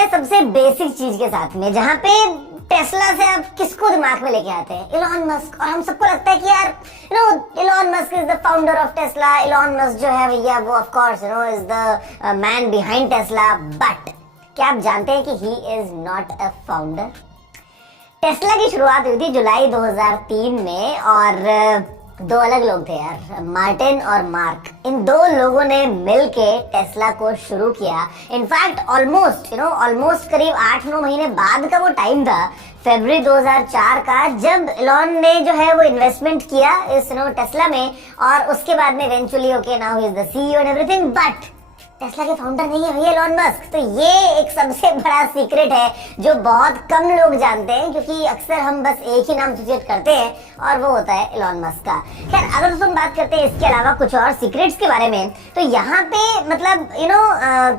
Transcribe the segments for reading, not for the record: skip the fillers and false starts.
हैं सबसे बेसिक चीज के साथ में, जहाँ पे टेस्ला से आप किसको दिमाग में लेके आते हैं? Elon Musk. और हम सबको लगता है कि यार Elon Musk is the founder of Tesla. Elon Musk जो है भैया वो of course is the man behind Tesla. But क्या आप जानते हैं कि he is not a founder? Tesla की शुरुआत हुई थी जुलाई 2003 में और दो अलग लोग थे यार, मार्टिन और मार्क। इन दो लोगों ने मिलके टेस्ला को शुरू किया। इनफैक्ट ऑलमोस्ट करीब 8-9 महीने बाद का वो टाइम था, फरवरी 2004 का, जब इलॉन ने जो है वो इन्वेस्टमेंट किया इस टेस्ला में। और उसके बाद में eventually okay now he is the CEO and everything. But Tesla के फाउंडर नहीं है भैया इलॉन मस्क। तो ये एक सबसे बड़ा सीक्रेट है जो बहुत कम लोग जानते हैं, क्योंकि अक्सर हम बस एक ही नाम एसोसिएट करते हैं और वो होता है इलॉन मस्क का। खैर, अगर हम बात करते हैं इसके अलावा कुछ और सीक्रेट्स के बारे में, तो यहाँ पे मतलब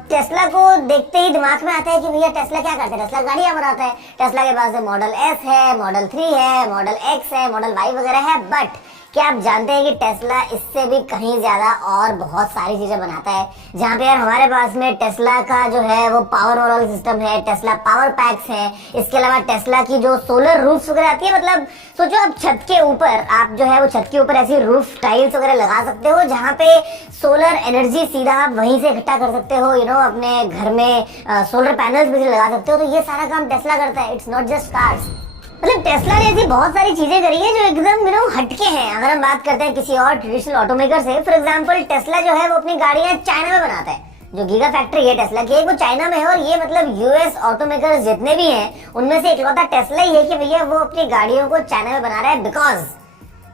टेस्ला को देखते ही दिमाग में आता है कि भैया टेस्ला क्या करते हैं? टेस्ला गाड़ियां बनाता है। टेस्ला के पास मॉडल एस है, मॉडल 3 है, मॉडल एक्स है, मॉडल वाई वगैरह है। बट क्या आप जानते हैं कि टेस्ला इससे भी कहीं ज्यादा और बहुत सारी चीजें बनाता है? जहाँ पे यार हमारे पास में टेस्ला का जो है वो पावर वाला सिस्टम है, टेस्ला पावर पैक्स है। इसके अलावा टेस्ला की जो सोलर रूफ्स वगैरह आती है, मतलब सोचो आप छत के ऊपर, आप जो है वो छत के ऊपर ऐसी रूफ टाइल्स वगैरह लगा सकते हो जहाँ पे सोलर एनर्जी सीधा आप वहीं से इकट्ठा कर सकते हो। अपने घर में सोलर पैनल्स भी लगा सकते हो। तो ये सारा काम टेस्ला करता है। It's not just cars. मतलब टेस्ला ने ऐसी बहुत सारी चीजें करी है जो एकदम हटके हैं। अगर हम बात करते हैं किसी और ट्रेडिशनल ऑटोमेकर से, फॉर एग्जांपल टेस्ला जो है वो अपनी गाड़ियां चाइना में बनाता है। जो गीगा फैक्ट्री है टेस्ला की, वो चाइना में है। और ये मतलब यूएस ऑटोमेकर जितने भी हैं उनमें से इकलौता टेस्ला ही है कि भैया वो अपनी गाड़ियों को चाइना में बना रहा है। Because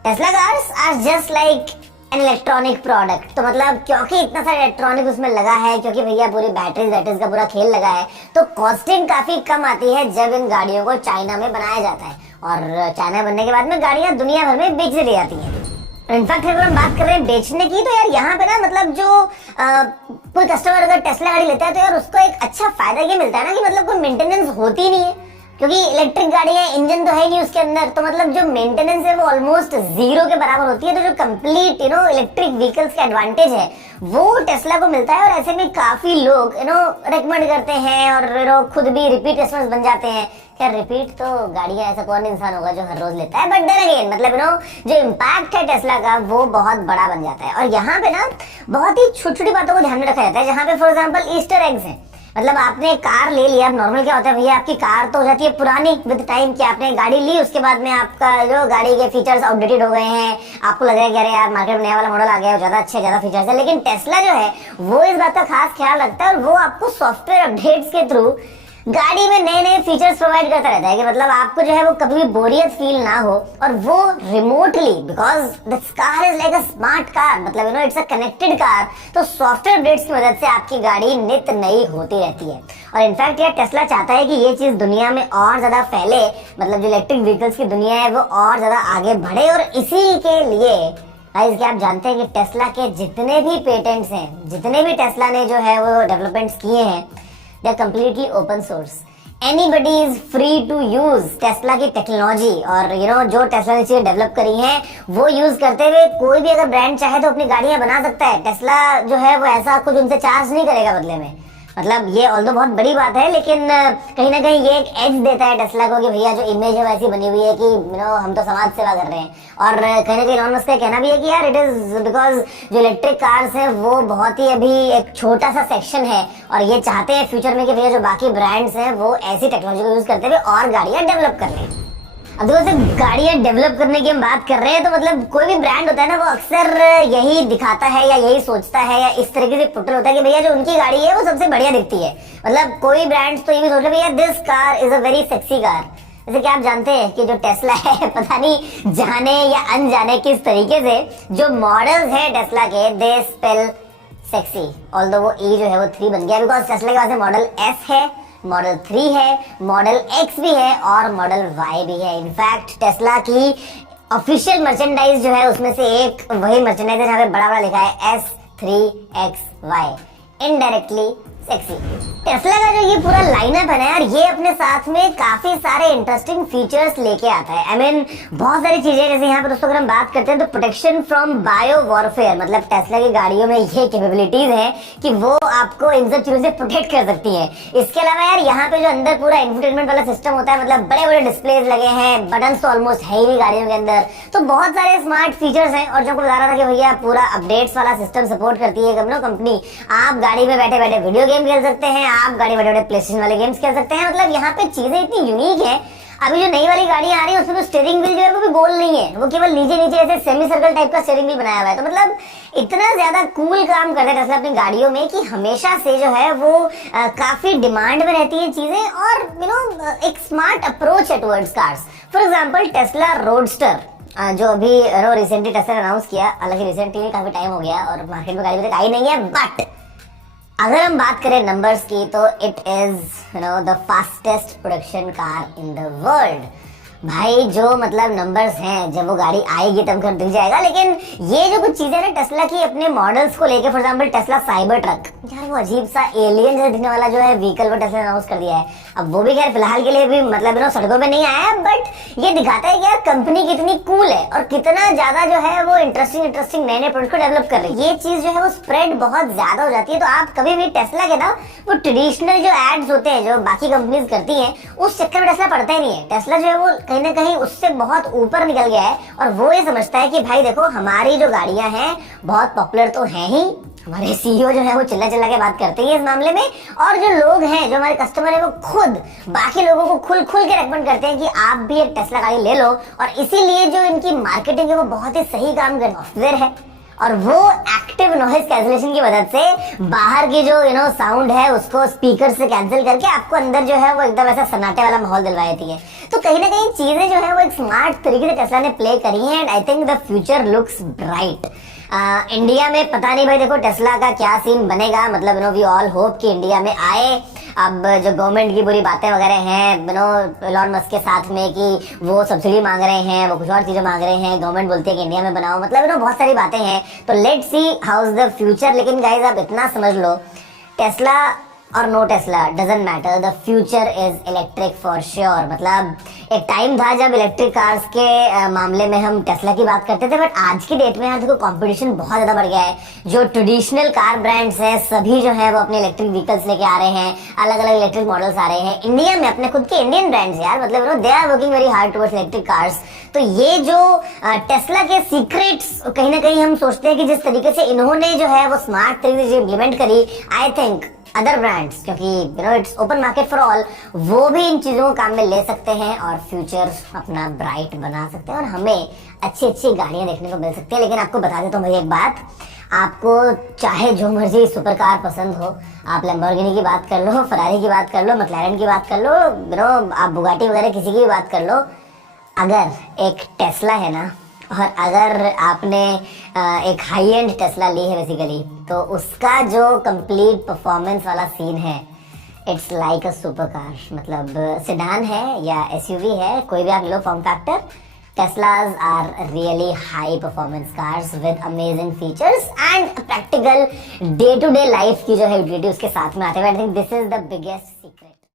Tesla cars are just like an electronic product. तो मतलब क्योंकि इतना सारा इलेक्ट्रॉनिक उसमें लगा है, क्योंकि भैया पूरी बैटरीज का पूरा खेल लगा है, तो कॉस्टिंग काफी कम आती है जब इन गाड़ियों को चाइना में बनाया जाता है। और चाइना बनने के बाद में गाड़ियां दुनिया भर में बेच दी जाती हैं। इनफैक्ट अगर हम बात कर रहे हैं बेचने की, तो यार यहाँ पे ना मतलब जो कोई कस्टमर अगर टेस्ला गाड़ी लेता है तो यार उसको एक अच्छा फायदा ये मिलता है ना कि मतलब कोई मेंटेनेंस होती नहीं है, क्योंकि इलेक्ट्रिक गाड़ी है, इंजन तो है नहीं उसके अंदर। तो मतलब जो मेंटेनेंस है वो ऑलमोस्ट जीरो के बराबर होती है। तो जो कंप्लीट इलेक्ट्रिक व्हीकल्स का एडवांटेज है वो टेस्ला को मिलता है। और ऐसे में काफी लोग रेकमेंड करते हैं और खुद भी रिपीट कस्टमर्स बन जाते हैं। क्या रिपीट तो गाड़ियां, ऐसा कौन इंसान होगा जो हर रोज लेता है? बट देन अगेन मतलब जो इम्पैक्ट है टेस्ला का वो बहुत बड़ा बन जाता है। और यहाँ पे ना बहुत ही छोटी छोटी बातों को ध्यान में रखा जाता है, जहाँ पे फॉर एग्जाम्पल ईस्टर एग्स है। मतलब आपने कार ले लिया, नॉर्मल क्या होता है भैया, आपकी कार तो हो जाती है पुरानी विद टाइम, कि आपने गाड़ी ली, उसके बाद में आपका जो गाड़ी के फीचर्स आउटडेटेड हो गए हैं, आपको लग रहा है कि अरे यार मार्केट में नया वाला मॉडल आ गया है, ज्यादा अच्छे ज्यादा फीचर्स है। लेकिन टेस्ला जो है वो इस बात का खास ख्याल रखता है और वो आपको सॉफ्टवेयर अपडेट्स के थ्रू गाड़ी में नए नए फीचर्स प्रोवाइड करता रहता है कि मतलब आपको जो है वो कभी भी बोरियत फील ना हो। और वो remotely, because this car is like a smart car, मतलब इट्स अ कनेक्टेड कार। तो सॉफ्टवेयर अपडेट्स की मदद से आपकी गाड़ी नित्य नई होती रहती है। और इनफैक्ट यार टेस्ला चाहता है कि ये चीज दुनिया में और ज्यादा फैले, मतलब जो इलेक्ट्रिक व्हीकल्स की दुनिया है वो और ज्यादा आगे बढ़े। और इसी के लिए गाइस क्या आप जानते हैं कि टेस्ला के जितने भी पेटेंट्स हैं, जितने भी टेस्ला ने जो है वो डेवलपमेंट्स किए हैं, they are completely open source. Anybody is free to use Tesla की टेक्नोलॉजी। और जो टेस्ला ने चीजें डेवलप करी हैं वो यूज करते हुए कोई भी अगर ब्रांड चाहे तो अपनी गाड़ियां बना सकता है। टेस्ला जो है वो ऐसा कुछ उनसे चार्ज नहीं करेगा बदले में। मतलब ये ऑल्दो बहुत बड़ी बात है, लेकिन कहीं ना कहीं ये एक एज देता है टेस्ला को कि भैया जो इमेज है वैसी बनी हुई है कि हम तो समाज सेवा कर रहे हैं। और कहीं ना कहीं इलॉन मस्क का कहना भी है कि यार इट इज बिकॉज जो इलेक्ट्रिक कार्स हैं वो बहुत ही अभी एक छोटा सा सेक्शन है और ये चाहते हैं फ्यूचर में कि भैया जो बाकी ब्रांड्स हैं वो ऐसी टेक्नोलॉजी को यूज करते हुए और गाड़ियां डेवलप कर लें। अब देखो सिर्फ गाड़ियां डेवलप करने की हम बात कर रहे हैं, तो मतलब कोई भी ब्रांड होता है ना वो अक्सर यही दिखाता है या यही सोचता है या इस तरीके से पुटल होता है कि भैया जो उनकी गाड़ी है वो सबसे बढ़िया दिखती है। मतलब कोई ब्रांड तो ये भी सोच रहे भैया this car is a very sexy car. जैसे कि आप जानते हैं कि जो टेस्ला है, पता नहीं जाने या अनजाने किस तरीके से जो मॉडल्स है टेस्ला के, दे स्पेल सेक्सी। ऑल्दो वो ई जो है वो 3 बन गया, बिकॉज टेस्ला के पास मॉडल एस है, मॉडल 3 है, मॉडल एक्स भी है और मॉडल वाई भी है। इनफैक्ट टेस्ला की ऑफिशियल मर्चेंडाइज जो है उसमें से एक वही मर्चेंडाइज है जहाँ पे बड़ा बड़ा लिखा है S3XY, इनडायरेक्टली सेक्सी। टेस्ला का जो ये पूरा लाइनअप है ना यार, ये अपने साथ में काफी सारे इंटरेस्टिंग फीचर्स लेके आता है। आई मीन बहुत सारी चीजें, जैसे यहाँ पर दोस्तों अगर हम बात करते हैं तो प्रोटेक्शन फ्रॉम बायो वॉरफेयर, मतलब टेस्ला की गाड़ियों में ये कैपेबिलिटीज हैं कि वो आपको इन सब चीजों से प्रोटेक्ट कर सकती है। इसके अलावा यार यहाँ पे जो अंदर पूरा इंफोटेनमेंट वाला सिस्टम होता है, मतलब बड़े बड़े डिस्प्लेज लगे हैं, बटन तो ऑलमोस्ट है ही गाड़ियों के अंदर, तो बहुत सारे स्मार्ट फीचर्स हैं। और जो आपको बता रहा था कि भैया पूरा अपडेट्स वाला सिस्टम सपोर्ट करती है कंपनी, आप गाड़ी में बैठे बैठे वीडियो गेम खेल सकते हैं, आप गाड़ी में बैठे बैठे प्लेस्टेशन वाले गेम्स खेल सकते हैं। मतलब यहाँ पे चीजें इतनी यूनिक है। अभी जो नई वाली गाड़ी आ रही है उसमें तो स्टीयरिंग व्हील जो है वो भी गोल नहीं है, वो केवल नीचे नीचे ऐसे सेमी सर्कल टाइप का स्टीयरिंग व्हील बनाया हुआ है। तो मतलब इतना ज्यादा कूल काम करते हैं टेस्ला अपनी गाड़ियों में कि हमेशा से जो है वो काफी डिमांड में रहती है चीजें, और एक स्मार्ट अप्रोच है towards cars. For example Tesla roadster, जो अभी रिसेंटली टेस्ला ने अनाउंस किया, हालांकि रिसेंटली काफी टाइम हो गया और मार्केट में गाड़ी आई नहीं है, बट अगर हम बात करें नंबर्स की तो it is the fastest production car in the world. भाई जो मतलब नंबर्स हैं, जब वो गाड़ी आएगी तब घर दिख जाएगा। लेकिन ये जो कुछ चीजें ना टेस्ला की अपने मॉडल्स को लेके, for example Tesla cyber truck, यार वो अजीब सा एलियन जैसे दिखने वाला जो है व्हीकल वो टेस्ला ने अनाउंस कर दिया है। अब वो भी खैर फिलहाल के लिए भी मतलब सड़कों पे नहीं आया है, बट ये दिखाता है कि यार कंपनी कितनी कूल है और कितना ज्यादा जो है वो इंटरेस्टिंग नए नए प्रोडक्ट को डेवलप कर रही है। ये चीज जो है वो स्प्रेड बहुत ज्यादा हो जाती है। तो आप कभी भी टेस्ला के ना वो ट्रेडिशनल जो एड्स होते हैं जो बाकी कंपनीज करती हैं, उस चक्कर में टेस्ला पड़ता ही नहीं है। टेस्ला जो है वो कहीं ना कहीं उससे बहुत ऊपर निकल गया है और वो ये समझता है कि भाई देखो हमारी जो गाड़ियां हैं बहुत पॉपुलर तो हैं ही, हमारे सीईओ जो है वो चिल्ला चिल्ला के बात करते हैं इस मामले में, और जो लोग हैं, जो हमारे कस्टमर है, वो खुद बाकी लोगों को खुल के रेकमेंड करते हैं कि आप भी एक टेस्ला गाड़ी ले लो। और इसीलिए जो इनकी मार्केटिंग है वो बहुत ही सही काम कर सॉफ्टवेयर है, और वो एक्टिव नॉइज कैंसलेशन की मदद से बाहर की जो साउंड है उसको स्पीकर से कैंसिल करके आपको अंदर जो है वो एकदम ऐसा सन्नाटे वाला माहौल दिलवा देती है। तो कहीं ना कहीं चीजें जो है वो एक स्मार्ट तरीके से टेस्ला ने प्ले करी है, and I think the future looks bright. India में पता नहीं भाई, देखो टेस्ला का क्या सीन बनेगा, मतलब वी ऑल होप कि इंडिया में आए। अब जो गवर्नमेंट की बुरी बातें वगैरह हैं एलॉन मस्क के साथ में कि वो सब्सिडी मांग रहे हैं, वो कुछ और चीजें मांग रहे हैं, गवर्नमेंट बोलती है कि इंडिया में बनाओ, मतलब बहुत सारी बातें हैं। तो let's see how is the future. लेकिन गाइस आप इतना समझ लो, टेस्ला और no Tesla doesn't matter, the future is electric for sure. मतलब एक टाइम था जब इलेक्ट्रिक कार्स के मामले में हम टेस्ला की बात करते थे, बट आज की डेट में यार देखो कंपटीशन बहुत ज्यादा बढ़ गया है। जो ट्रेडिशनल कार ब्रांड्स हैं सभी जो है वो अपने इलेक्ट्रिक व्हीकल्स लेके आ रहे हैं, अलग अलग इलेक्ट्रिक मॉडल्स आ रहे हैं इंडिया में, अपने खुद के इंडियन ब्रांड्स यार, मतलब they are working very hard towards electric cars. तो ये जो टेस्ला के सीक्रेट्स कहीं ना कहीं हम सोचते हैं कि जिस तरीके से इन्होंने जो है वो स्मार्ट तरीके से इम्प्लीमेंट करी, आई थिंक अदर ब्रांड्स, क्योंकि it's open market for all, वो भी इन चीजों को काम में ले सकते हैं और फ्यूचर अपना ब्राइट बना सकते हैं और हमें अच्छी अच्छी गाड़ियां देखने को मिल सकती है। लेकिन आपको बता देता हूँ भाई एक बात, आपको चाहे जो मर्जी सुपर कार पसंद हो, आप लैम्बोर्गिनी की बात कर लो, फरारी की बात कर लो, मैक्लारेन की बात कर लो, आप बुगाटी वगैरह किसी की भी बात कर लो, अगर एक टेस्ला है ना, और अगर आपने एक हाई एंड टेस्ला ली है बेसिकली, तो उसका जो कंप्लीट परफॉर्मेंस वाला सीन है, it's like a super car. मतलब सेडान है या एसयूवी है, कोई भी आप ले लो form factor, Teslas are really high performance cars with amazing features and practical day to day life की जो है यूटिलिटी उसके साथ में आते हैं। I think this is the biggest